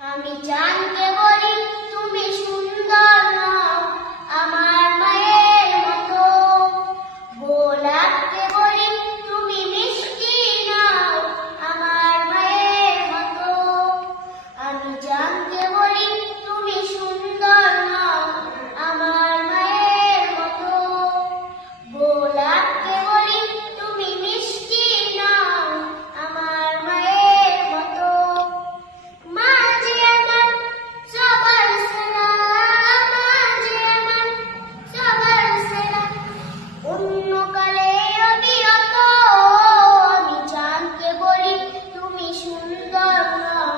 আমি জানতে বলি তুমি সুন্দর নও আমার মায়ের মতো, গোলাপকে বলি তুমি মিষ্টি নও আমার মায়ের মতো। আমি জানতে বলি তুমি সুন্দর নও আমার মায়ের মতো, গোলাপকে বলি তুমি মিষ্টি নও আমার মায়ের মতো। মা যে আমার সবার সেরা, মা যে আমার সবার সেরা, অন্য কালে অবিরত। আমি জানকে বলি তুমি সুন্দর নও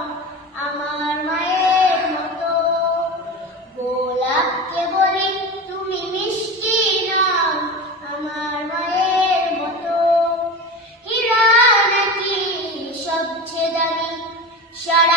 আমার মায়ের মতো, গোলাপকে বলি তুমি মিষ্টি নও আমার মায়ের মতো। হীরা নাকি সবচেয়ে দামি, সারা